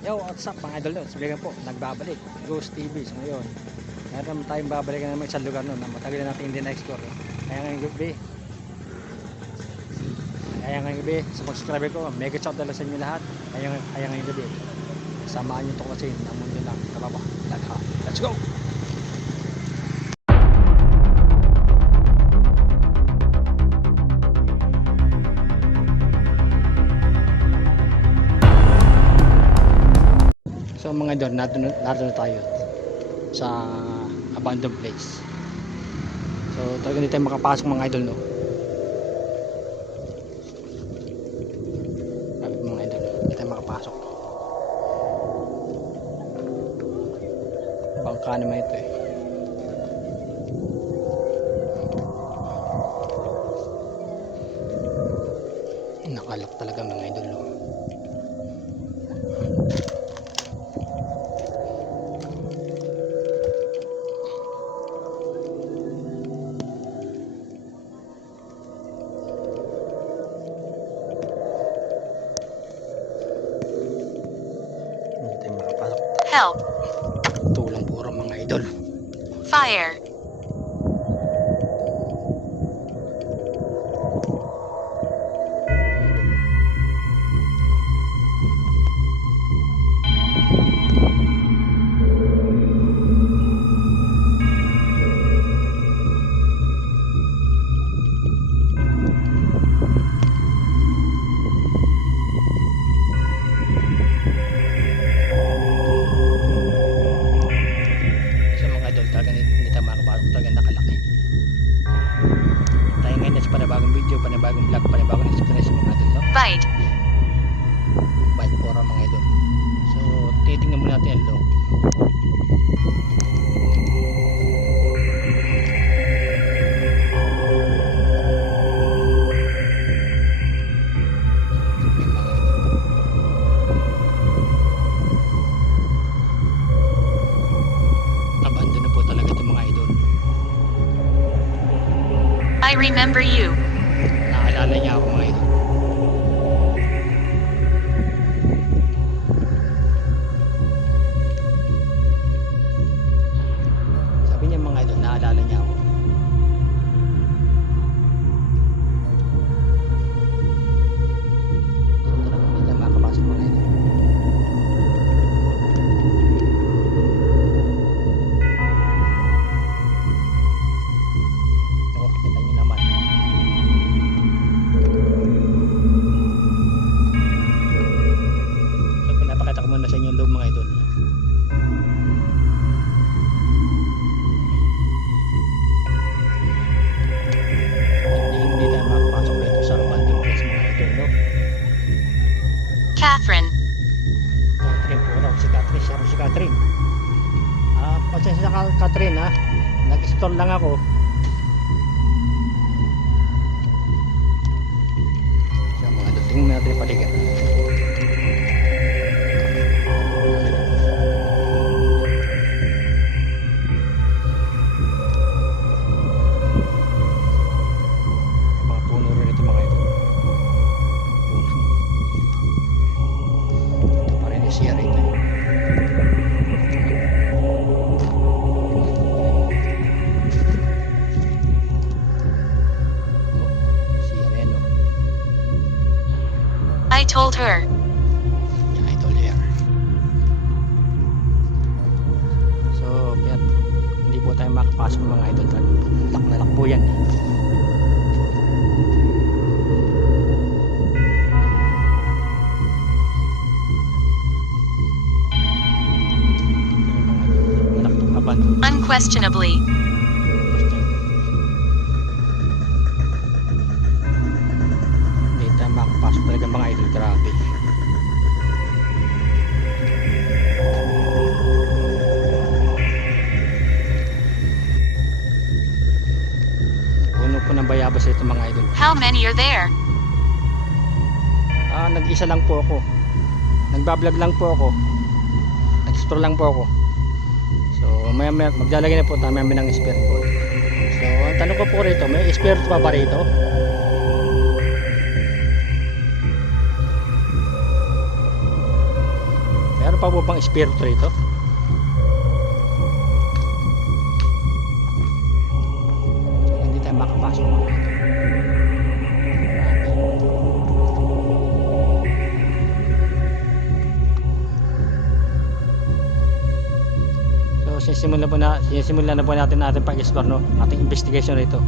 Yo, what's up mga idol? Sabihin po, nagbabalik Ghost TV. So ngayon, meron naman tayong babalikan naman isang lugar nun na matagal na natin hindi na-explore. Kaya ngayong gabi, sa subscriber ko, mega chat dala sa inyo lahat. Kaya ngayong gabi, samaan nyo ito kasi na mundo lang. Kababa, let's go! So mga idol, nato na tayo sa abandoned place. So talagang hindi tayo makapasok mga idol, no? Sabi mga idol, hindi tayo makapasok. Bangka naman ito eh. Nakalak talaga mga idol, no? Help! Tulang puro mga idol. Fire! So mga idol, talagang hindi tayo makapasok, talagang nakalaki. Tayo ngayon na sa panibagong video, panibagong vlog, panibagong experience mga idol, no? Bite! Bite puro mga idol. So titingnan muna natin ang loob. Abandon na po talaga ito mga idol. I remember you. Naalala niya ako mga idol. Sabi niya mga idol, naalala niya ako. So talagang hindi tayo makapasok mga idol. Oo, kita niyo naman. So pinapakita ko muna sa inyo yung loob mga idol. Hindi tayo makapasok dito sa abandoned place mga idol, no? Catherine. Catherine po raw, si Catherine, siya raw si Catherine. Pasensya ka Catherine ha, nag-stall lang ako. So mga idol, tingnan natin yung paligid. Mga puno rin ito mga idol. Puno. Ito pa rin yung siya rito eh. Siya rin, no? I told her. Yan, I told you. So, kaya hindi po tayo makapasok mga idol. Lak na lak po yan eh. Yan yung mga idol. Malak itong abandon. Unquestionably. Hindi tayo makapasok talaga mga idol. Grabe. Puno po ng bayabas ito mga idol. How many are there? Nag-isa lang po ako. Nagbablog lang po ako. Nag-explore lang po ako. So maya maglalagay na po tayo ng spirit ball. So ang tanong ko po rito, may spirit pa ba rito? pa po bang espiritu rito? Hindi tayo makapasok mga idol. So sisimulan na po natin ating pag-explore, no? Ating investigation rito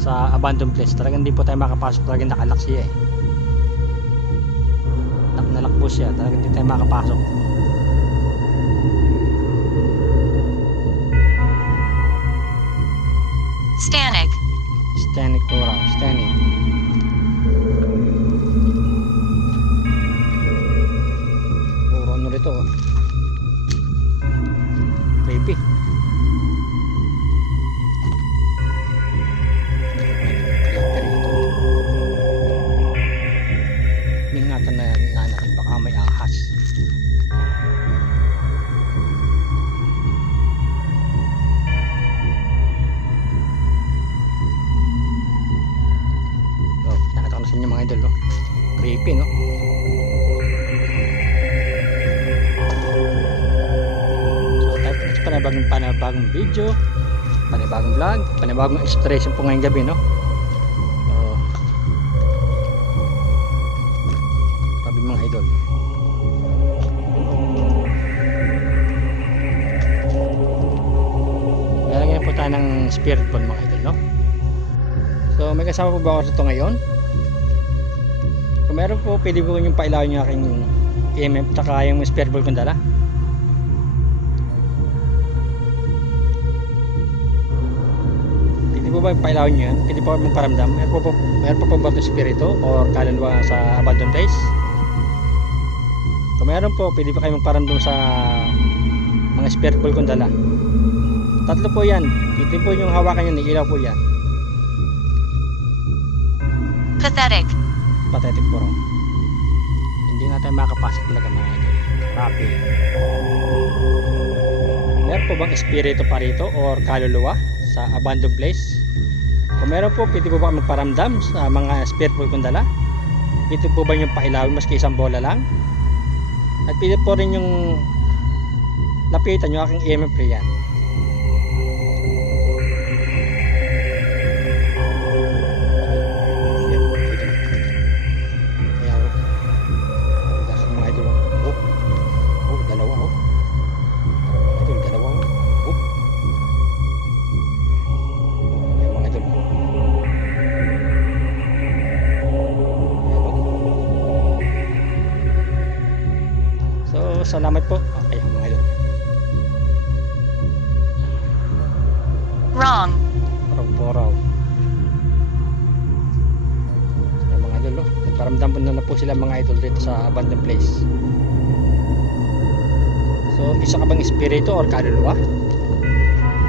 sa abandoned place. Talagang hindi po tayo makapasok, talagang nakalak siya eh. Nalak po siya, talagang hindi tayo makapasok. Stanek. Stanek po raw, Stanek. Puro ano rito oh. Creepy. Creepy rito. Ingatan na natin, baka may ahas. Oh, nakita ko na sa inyo mga idol, no? Creepy, no? So, tayo po sa panibagong video, panibagong vlog, panibagong exploration po ngayong gabi, no? Sabi mga idol. Lalagyan po tayo ng spirit ball mga idol, no? So may kasama po ba ako rito ngayon? Kung meron po, pwede po yung pailawin yung aking EMF tsaka yung spirit ball kong dala. Pwede po ba yung pailawin nyo yan? Pwede po ba magparamdam? Meron po ba itong spirito or kaluluwa sa abandoned place? Kung meron po, pwede pa kayo magparamdam sa mga spirit ball kong dala. Tatlo po yan. Pwede po yung hawakan yan, ilaw po yan. Pathetic. Pathetic po raw. Hindi na tayo makapasok talaga mga idol. Grabe. Meron po bang espiritu pa rito or kaluluwa sa abandoned place? Kung meron po, pwede po ba magparamdam sa mga spirit po kung dala? Pwede po ba yung pailawin maski isang bola lang? At pwede po rin yung lapitan yung aking EMF yan. Salamat po. Okay, mga idol. Wrong. Poraw. Ayan mga idol, no? Nagparamdam na po sila mga idol dito sa abandoned place. So, isa ka bang espiritu or kaluluwa?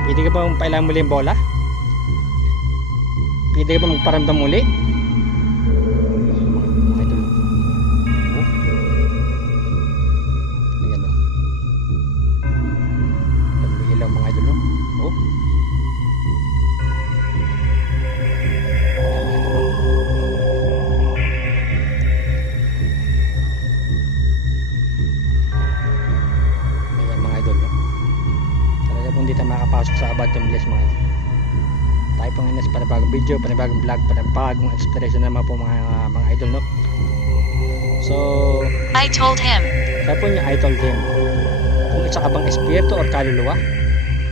Pwede ka bang pailang muli yung bola? Pwede ka bang magparamdam muli? Hindi tayo makapasok sa abandoned place mga idol. Tayo pong inas panibagong video, panibagong vlog, panibagong exploration naman po mga idol, no? So I told him. sabi po niya, I told him, kung isa ka bang espiritu or kaluluwa,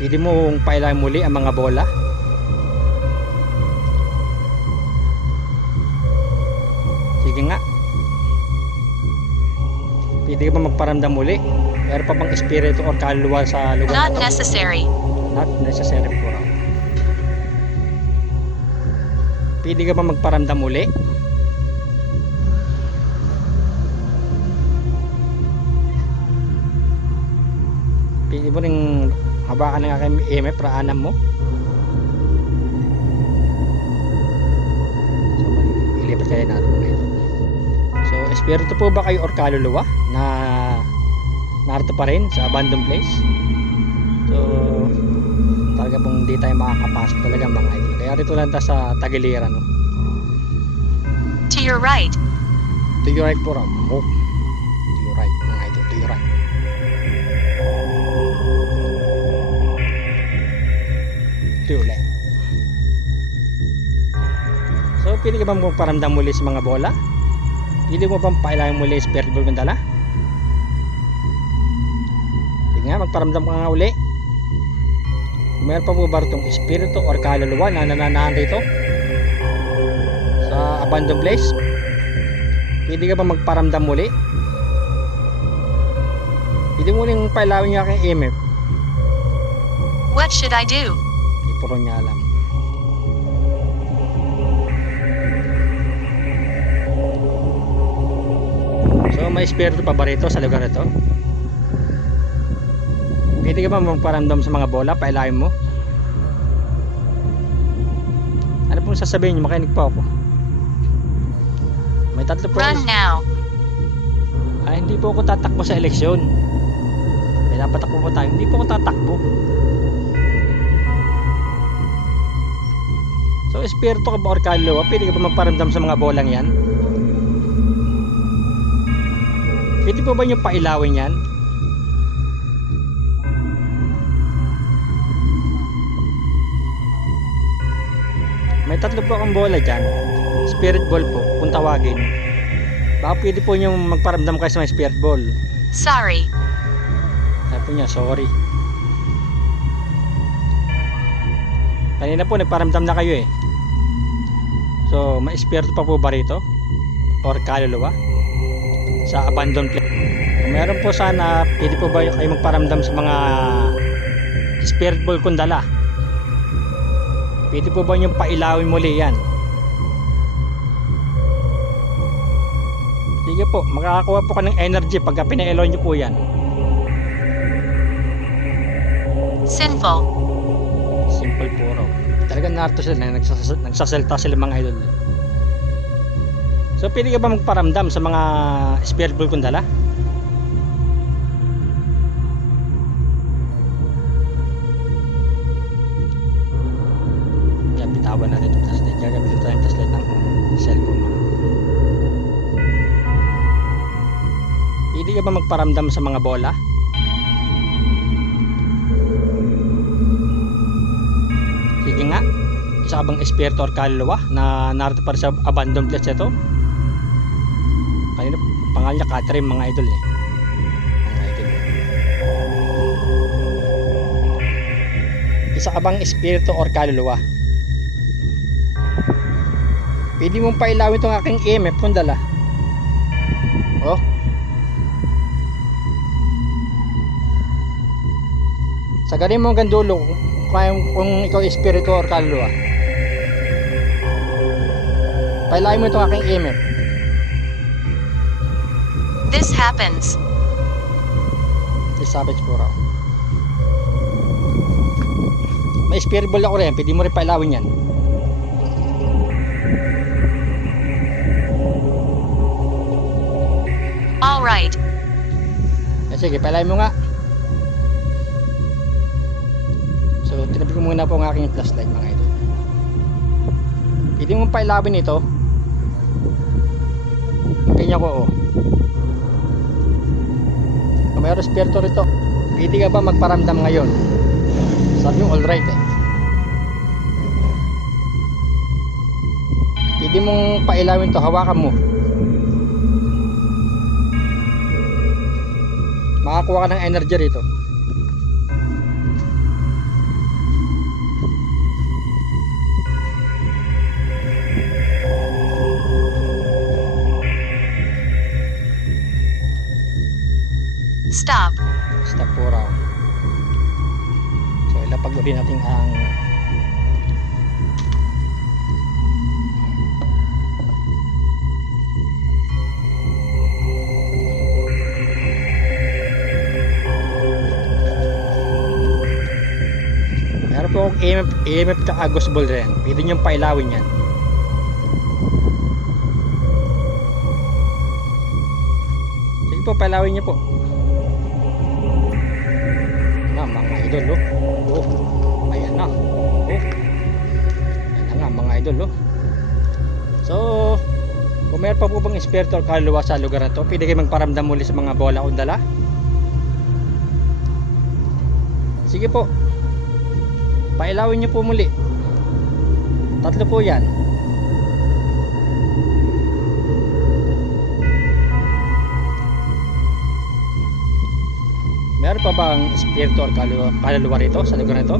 pwede mong pailahin muli ang mga bola. Sige nga, pwede ka ba magparamdam muli? Meron pa bang espiritu or kaluluwa sa lugar Not na to? necessary. Not necessary po raw. Pwede ka ba magparamdam muli? Pwede mo rin habakan ng aking EMF raanan mo? So, ilipat kayo natin mga ito. So, espiritu po ba kayo or kaluluwa na narito pa rin sa abandoned place? So, talaga pong hindi tayo makakapasok talaga mga idol. Kaya rito lang tayo sa Tagiliran, no? To your right. To your right po raw. Oh. To your right mga idol, to your right. Pwede ka bang magparamdam muli sa mga bola? Pwede mo bang pailawin muli yung spirit ball kung dala? Sige nga, magparamdam ka nga uli. Meron pa po ba itong espiritu or kaluluwa na nananahan rito sa abandoned place? Pwede ka ba magparamdam muli? Pwede mo rin pailawin yung aking EMF. What should I do? Hindi puro niya alam. So may espiritu pa ba rito sa lugar ito? Pwede ka ba magparamdam sa mga bola? Pailawin mo? Ano pong sasabihin nyo? Makinig pa ako. May tatlo po. Run now. Ay, hindi po ako tatakbo sa eleksyon. May napatakbo pa tayo. Hindi po ako tatakbo. So, espiritu ka ba or kaluluwa? Pwede ka ba magparamdam sa mga bolang yan? Pwede po ba nyo pailawin yan? May tatlo po akong bola dyan. Spirit ball po, kung tawagin. Baka pwede po nyo magparamdam kayo sa mga spirit ball. Sorry. Sabi po niya, sorry. Kanina po nagparamdam na kayo eh. So, may espiritu pa po ba rito? Or kaluluwa? Sa abandoned place? Kung meron po sana, pwede po ba kayo magparamdam sa mga spirit ball kung dala? Pwede po ba yung pailawin muli yan? Sige po, makakakuha po ka ng energy pagka pinailaw nyo po yan. Sinful. Simple po raw. Talagang narto sila, nagsasalita sila mga idol. So pwede ka ba magparamdam sa mga spirit ball kung dala? Yan, bitawan natin itong flashlight. Gagamitin tayo yung flashlight ng cellphone mo. Pwede ka ba magparamdam sa mga bola? Sige nga, isa ka bang espiritu or kaluluwa na narito para sa abandoned place ito? Kanina pangalan niya Catherine, mga idol eh. Mga idol. Isa ka bang espiritu or kaluluwa? Pwede mong pailawin itong aking EMF kung dala. Oh. Sagarin mo hanggang dulo kung ikaw espiritu or kaluluwa. Pailawin mo itong aking EMF. This happens. Savage po raw. May spirit ball ako rin. Pwede mo rin pailawin yan. Alright. Sige, pailawin mo nga. So, tinabi ko muna po ang aking flashlight, mga idol. Pwede mo pailawin ito. Ang kanya ko, oh. Kung mayroon spirito rito, pwede ka ba magparamdam ngayon? Sabi mo, alright eh. Pwede mong pailawin to, hawakan mo. Makakuha ka ng energy rito. Stop. Stop po raw. So ilapag ulit natin ang meron po akong EMF ka Agos ball rin. Pwede niyong pailawin yan. Sige po, pailawin niyo po. Mga idol, oh. Oh, ayan na. Oh, ayan na nga, mga idol, oh. So, kung meron pa po bang espiritu or kaluluwa sa lugar na to, pwede kayo magparamdam muli sa mga bola o dala. Sige po, pailawin nyo po muli. Tatlo po yan. Meron pa bang espiritu or kaluluwa rito sa lugar na ito?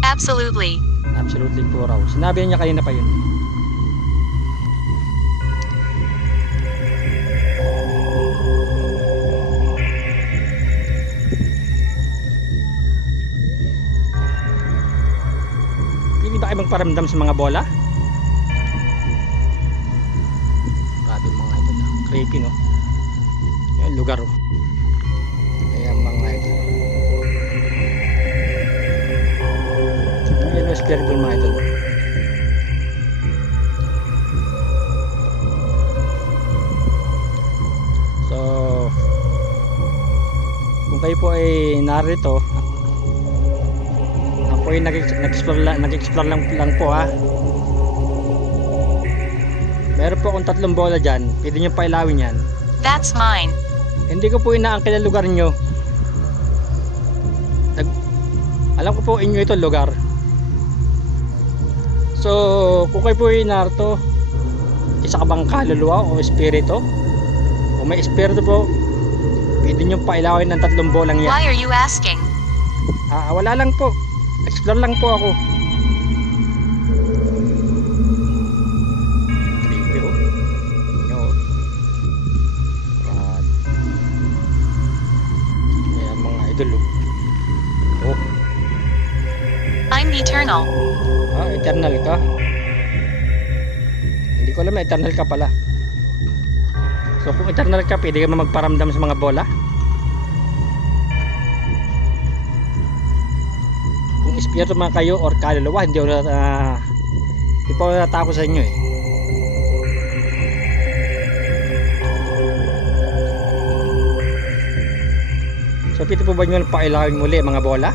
Absolutely. Absolutely po raw. Sinabi niya kanina pa yun. Pili ba kayo magparamdam sa mga bola? Grabe mga idol. Creepy no? Yung lugar oh. Kaya mga idol. Yellow spirit mga idol. So kung kayo po ay narito, ako ay nag-explore lang po ha. Meron po akong 3 bola dyan. Pwede nyo pailawin yan. That's mine. Hindi ko po inaangkin ang lugar nyo. Alam ko po inyo ito lugar. So kung kayo po ay narito, isa ka bang kaluluwa o espiritu? Kung may espiritu po, pwede nyo pailawin ng 3 bolang yan. Why are you asking? Wala lang po. Explore lang po ako. Creepy oh. Yo. Ayan mga idol oh. Oh. I'm eternal. Eternal ka? Hindi ko alam, eternal ka pala. So kung eternal ka, pwede ka magparamdam sa mga bola? Kung espiritu man kayo or kaluluwa, hindi po natakot sa inyo eh. So pwede po ba nyo pailawin muli mga bola?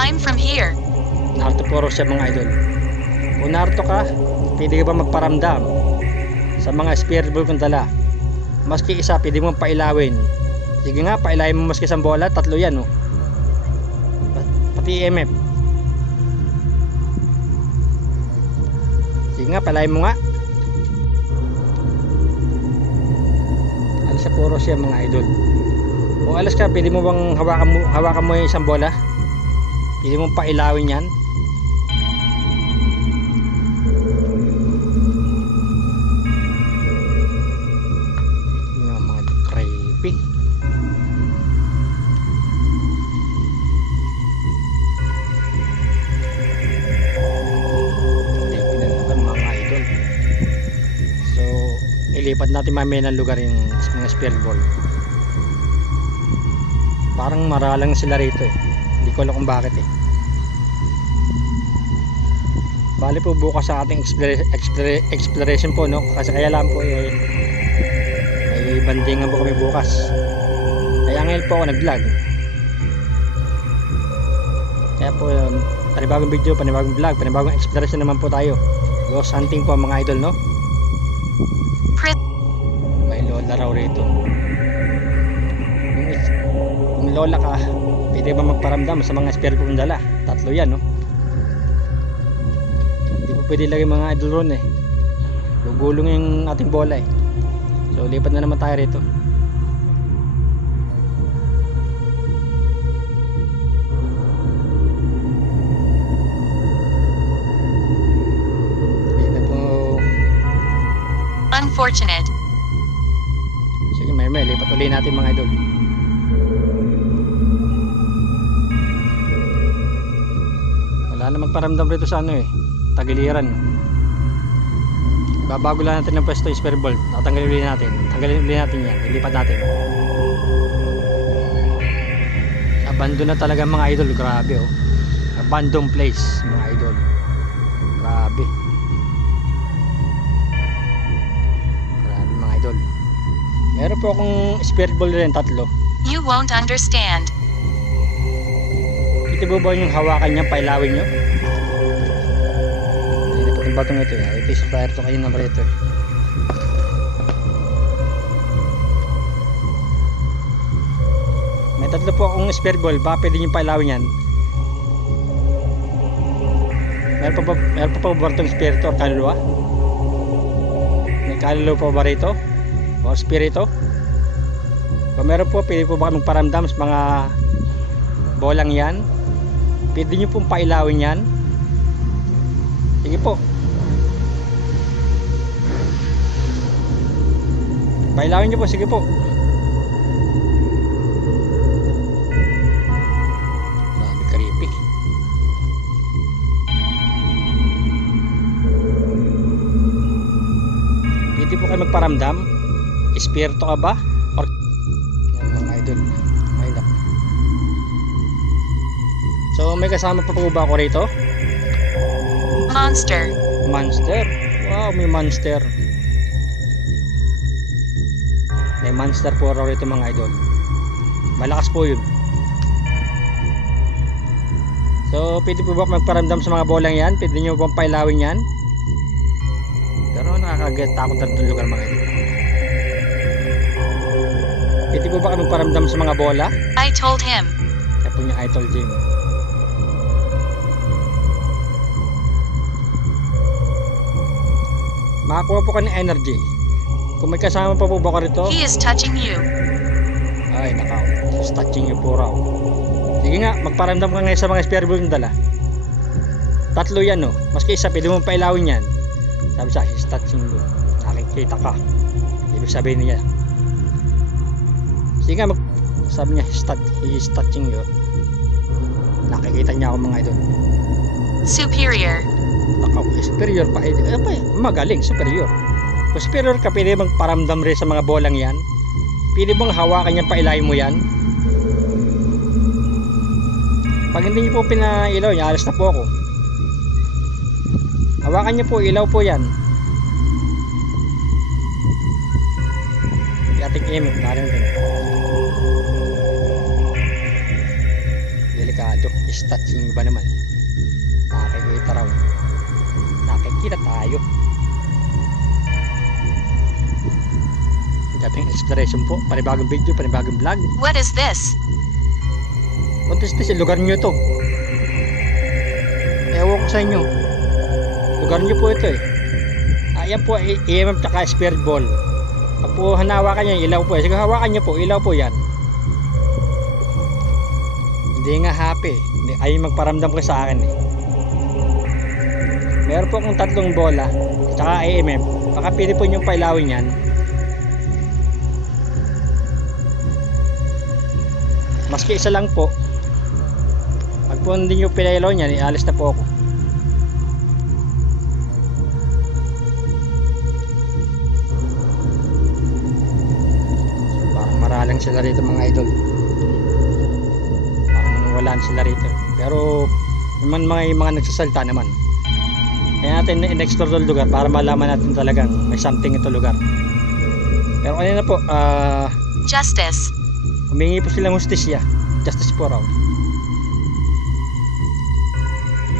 I'm from here. Narito po siya mga idol. Kung narito ka, pwede ka ba magparamdam sa mga spiritual kong dala? Maski isa, pwede mo pailawin. Sige nga, pailawin mo maski isang bola, 3 yan oh. Pati EMF. Sige nga, pailawin mo nga. Alas sa puro siya mga idol. Kung alas ka, pwede mo bang hawakan mo yung isang bola? Pwede mong pailawin yan. Yung mga creepy. Creepy na lugar mga idol. So ilipat natin mamaya ng lugar yung mga spirit ball. Parang maralang sila rito eh. Hindi ko alam kung bakit eh. Bali po bukas sa ating exploration po no. Kasi kaya lang po eh, may bandingan po kami bukas. Kaya ngayon po ako nag vlog. Kaya po panibagong video, panibagong vlog, panibagong exploration naman po tayo. Ghost hunting po mga idol no. May lola raw rito. Kung lola ka, pwede ba magparamdam sa mga espiritu kong dala? 3 yan no. Hindi po pwede lagi mga idol ron eh. Gugulong yung ating bola eh. So lipat na naman tayo rito. Hindi na po. Unfortunate. Sige may lipat ulit natin mga idol. Wala na magparamdam rito sa ano eh, tagiliran. Babago lang natin ng pwesto yung spare bolt. Tatanggalin ulit natin. Tanggalin ulit natin yan. Ilipat natin. Abandon na talaga mga idol. Grabe oh. Abandon place mga idol. Grabe. Grabe mga idol. Meron po akong spare bolt rin 3. You won't understand. Ito ba yung hawakan niya, pailawin nyo? Hindi po yung batong ito eh. Ito yung supplier to kayo ng rito eh. May 3 po akong spare ball. Baka pwede nyo pailawin yan. Meron pa ba itong espiritu o kaluluwa? May kaluluwa pa ba rito? O espiritu? Kung meron po, pwede po ba magparamdam sa mga bolang yan? Pwede nyo pong pailawin yan? Sige po. Pailawin nyo po, sige po. Sabi creepy. Pwede po kayo magparamdam? Espiritu ka ba? Or yan mga idol. Ay nak. So may kasama pa po ba ako rito? Monster. Monster. Wow, may monster. May monster po raw rito mga idol. Malakas po yun. So pwede po ba magparamdam sa mga bolang yan? Pwede nyo pong pailawin yan? Pero nakakatakot na itong lugar mga idol. Pwede po ba magparamdam sa mga bola? I told him. Kaya po niya I told him. Makakuha po ka ng energy. Kung may kasama pa po ba ka rito? He is touching you. Ay nakaw, just touching you po raw. Sige nga, magparamdam ka ngayon sa mga spare yung dala. Tatlo yan no, maski isa pwede mong pailawin yan. Sabi siya, he's touching you. Nakikita ka. Ibig sabihin niya. Sige nga, sabi niya, he is touching you. Nakikita niya ako mga idol. Superior. Nakaw, superior pa. Magaling, superior. Kung superior ka, pwede magparamdam rin sa mga bolang yan. Pwede bang hawakan yan, pailayin mo yan? Pag hindi niyo po pinailaw, alas na po ako. Hawakan niyo po, ilaw po yan. Ating imig, parang ganun. Delikado, is touching ba naman? Nakikita raw. Nakikita tayo. Dating exploration po, panibagong video, panibagong vlog. What is this? What is this? Lugar nyo to. Ewan ko sa inyo. Lugar nyo po ito eh. Ayan po, EMF tsaka spirit ball. Pag po hanawakan nyo, ilaw po. Sige, hawakan nyo po, ilaw po yan. Hindi nga happy. Ay magparamdam ko sa akin eh. Meron po akong tatlong bola, tsaka EMF. Baka pili po nyo pailawin yan. Maski isa lang po. Pag po hindi nyo pinailaw niyan, ialis na po ako. Parang maralang sila rito mga idol. Parang wala sila rito. Pero naman mga nagsasalita naman. Kaya natin in-explore yung lugar para malaman natin talagang may something ito lugar. Pero kanina po, Justice. humingi po silang hustisya. Justice po raw.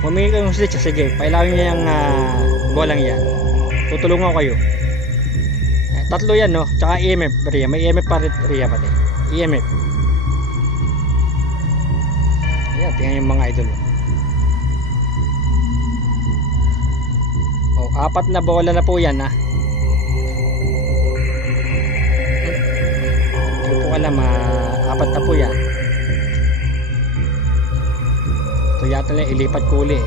Humingi kayong hustisya. Sige, pailawin niya yung bolang yan. Tutulungan ko kayo. Tatlo yan no. Tsaka EMF. Ria. May EMF pa rin. Ria pati. EMF. Ayan, tingnan yung mga idol. O, 4 na bola na po yan ha. Hindi po alam 4 na po yan. Ito yata lang ilipat ko uli eh.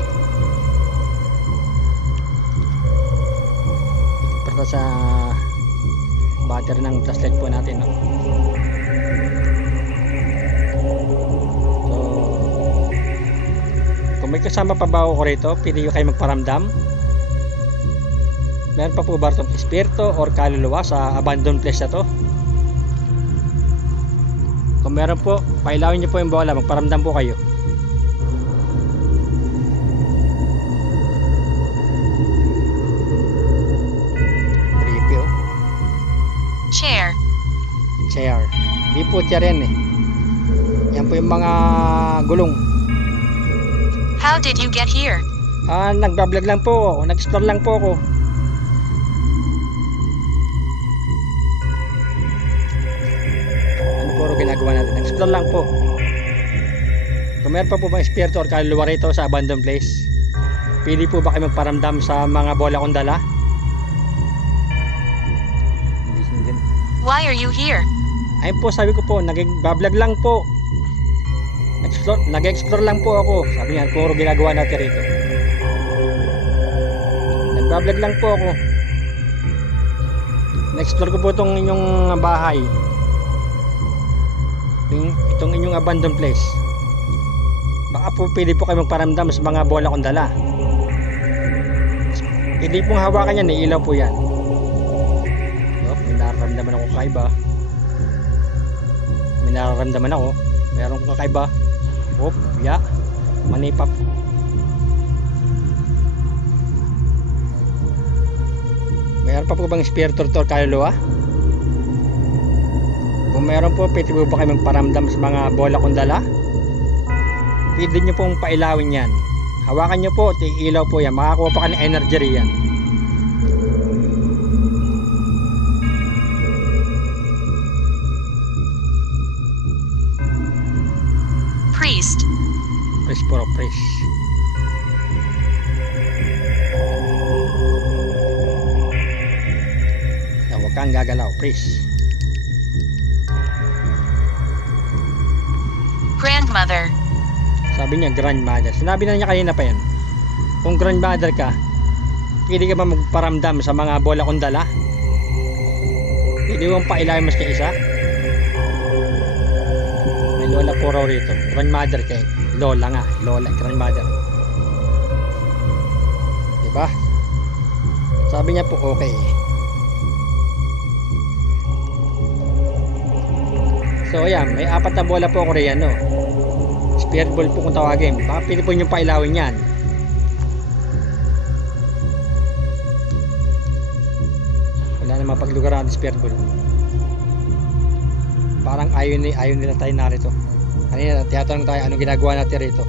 Ito sa battery ng flashlight po natin no? So kung may kasama pa ba ako rito, pwede kayo magparamdam. Meron pa po ba itong espiritu or kaluluwa sa abandoned place na to? Kung meron po, pailawin nyo po yung bola, magparamdam po kayo. Creepy oh. Chair. Chair. Di po chair yan eh. Yan po yung mga gulong. How did you get here? Nagbablog lang po ako. Nag-explore lang po ako. Ano po rin ginagawa natin? Nag-explore lang po. Kung meron pa po bang espiritu or kaluluwa rito sa abandoned place, Pwede po ba kayo magparamdam sa mga bola kong dala? Hindi. Why are you here? Ayun po, sabi ko po, nag-vlog lang po. Nag-explore lang po ako. Sabi niya, puro ginagawa natin rito. Nag-vlog lang po ako. Na-explore ko po itong inyong bahay. Itong inyong abandoned place. Baka po pwede po kayo magparamdam sa mga bola kong dala. Hindi pong hawakan yan, ilaw po yan. Oh, may nararamdaman ako kakaiba. May nararamdaman ako. Meron kong kakaiba. Oh, ya. Manipap. Meron pa po bang spiritual to kaluluwa? Kung meron po, pwede po ba kayo magparamdam sa mga bola kong dala? Pwede nyo pong pailawin yan. Hawakan nyo po, ilaw po yan. Makakuha pa ka ng energy riyan. Priest. Priest puro priest. Huwag kang gagalaw, priest. Grandmother. Sabi niya grandmother. Sinabi na niya kanina pa yan. Kung grandmother ka, pwede ka ba magparamdam sa mga bola kong dala? Pwede mong pailawin mas isa? May lola po raw rito. Grandmother kay lola nga. Lola, grandmother. Diba? Sabi niya po okay. So ayan, may 4 na bola po ako riyan, no? Spirit ball po kung tawagin. Baka pwede po nyo pailawin yan. Wala na mapaglugar natin spirit ball. Parang ayaw nila tayo narito. Kanina tiyatanong tayo anong ginagawa natin rito.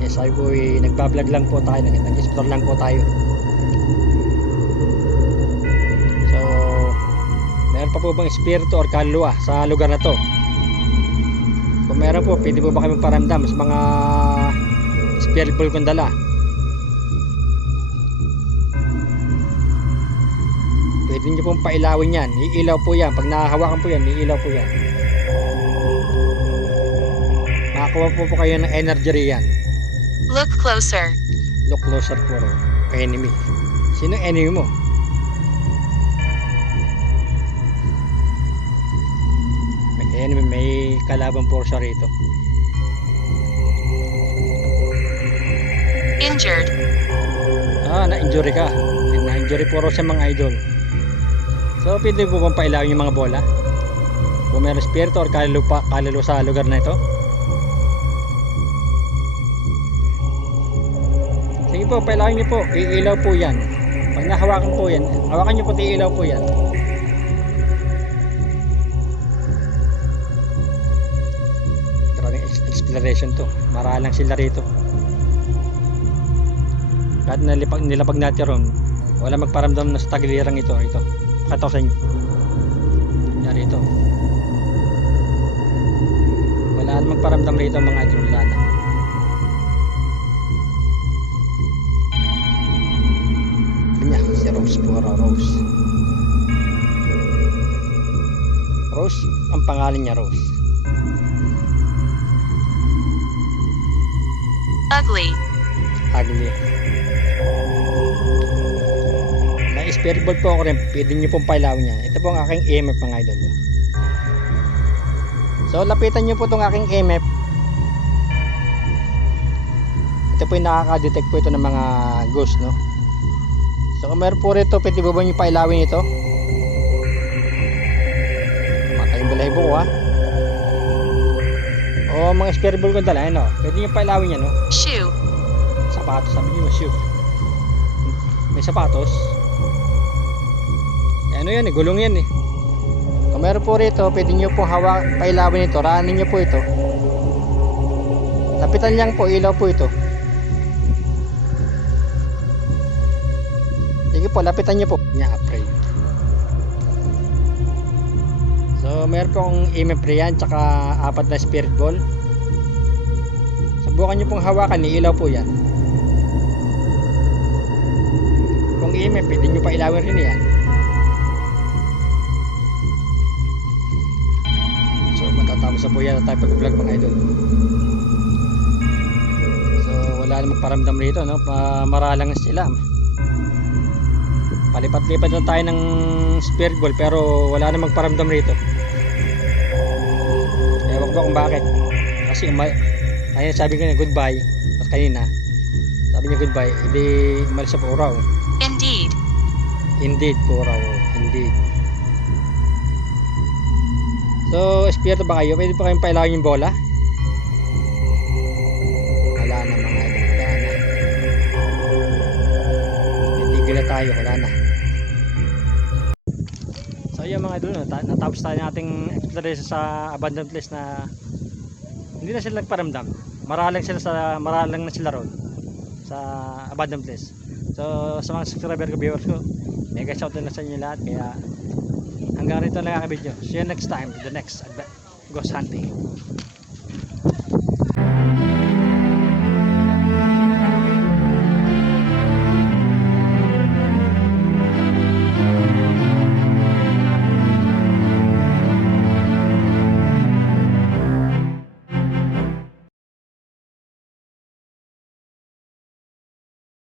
Yes, sabi po nagbablog lang po tayo, nag-explore lang po tayo. So meron pa po bang espiritu or kaluluwa sa lugar na to? Kung meron po, pwede po ba kayo magparamdam sa mga spirit ball kong dala? Pwede nyo pong pailawin yan. Iilaw po yan. Pag nahahawakan po yan, iilaw po yan. Makakuha po kayo ng energy riyan. Look closer. Look closer po. Enemy. Sino enemy mo? Enemy, may kalaban po siya rito. Injured. Na-injury ka. Na-injury po sa mga idol. So, pwede po bang pailawin yung mga bola? Kung meron spirito or kaluluwa sa lugar na ito? Sige po, pailawin nyo po. Iilaw po yan. Pag nahawakan po yan, hawakan nyo po, iilaw po yan. Exploration to. Maralang sila rito. Kahit nilapag natin ron, wala magparamdam na sa tagilirang ito. Pakataw sa inyo. Yan rito. Wala na magparamdam rito mga idol. Wala na. Kanya, si Rose po. Rose. Rose, ang pangalan niya Rose. Ugly. Ugly. May spirit ball po ako rin. Pwede nyo pong pailawin yan. Ito po ang aking EMF mga idol. So lapitan nyo po itong aking EMF. Ito po yung nakaka-detect po ito ng mga ghost, no? So kung meron po rito, pwede ba nyo pailawin ito? Matayong balahibo ko, ha? O mga spirit ball ko dala, ano? Pwede nyo pailawin yan, no? Shoe. Sapatos, sabi nyo, shoe. May sapatos. Ano yan, gulong yan eh. Kung meron po rito, pwede nyo po pailawin ito. Raanin nyo po ito. Lapitan niyang po, ilaw po ito. Sige po, lapitan nyo po. Afraid. So meron po akong EMF yan, tsaka 4 na spirit ball. Subukan nyo pong hawakan, ilaw po yan. pong EMF, pwede nyo pa ilawin rin yan. So matatapos na po yan tayo pag-vlog mga idol. So wala namang paramdam rito, no? Maralang sila. Palipat-lipat na tayo ng spirit ball pero wala namang paramdam rito. Ewan ko ba kung bakit. Kasi kaya sabi ko na goodbye. Tapos kanina sabi niya goodbye, hindi umalis sa po raw. Indeed. Indeed po raw. Indeed. So, espiritu ba kayo? Pwede pa kayong pailawin yung bola? Wala na mga idol. Wala na. Titigil na tayo. Wala na. So, yung mga idol, natapos tayo ng ating exploration sa abandoned place na hindi na sila nagparamdam. Maralang na sila ron sa abandoned place. So sa mga subscriber ko, viewers ko, mega shoutout na sa inyo lahat. Kaya hanggang rito lang ang video. See you next time to the next ghost hunting.